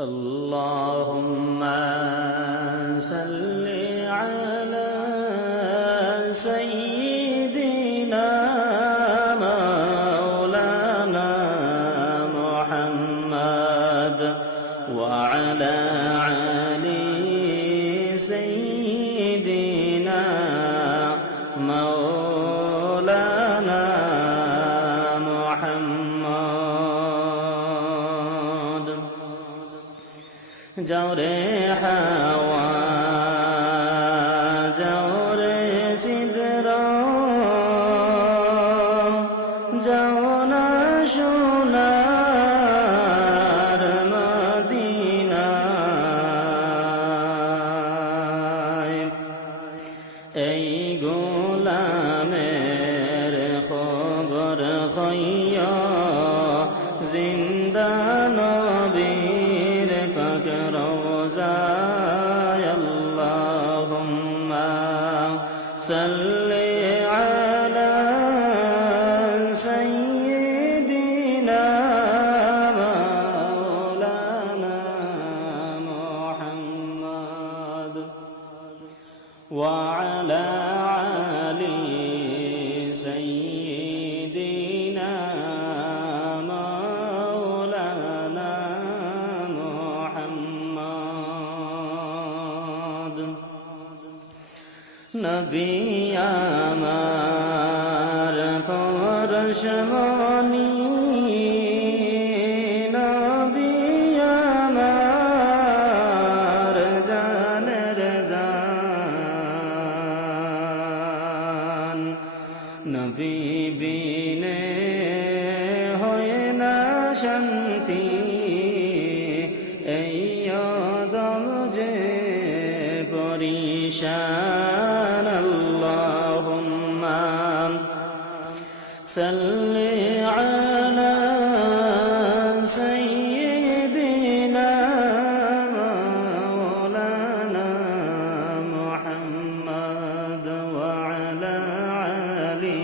اللهم صل على سيدنا مولانا محمد وعلى آل سيدنا مولانا محمد جورے ہوا جورے سدرا جونا সোনার মদিনায় এই গোলামের খবর হইয়া জিন্দা নবীর পাক রওজায় আল্লাহুম্মা সাল্লি আলা সাইয়্যিদিনা মাওলানা মুহাম্মদ ওয়া আলা আলি সাইয়্যিদিনা মাওলানা মুহাম্মদ নবী আমার পরশমণি নবী আমার জানের জান নবী বিনে হয় না শান্তি এই আদম যে পরিশান আল্লাহুম্মা সাল্লি আলা সাইয়্যিদিনা মাওলানা মুহাম্মদ ওয়া আলা আলি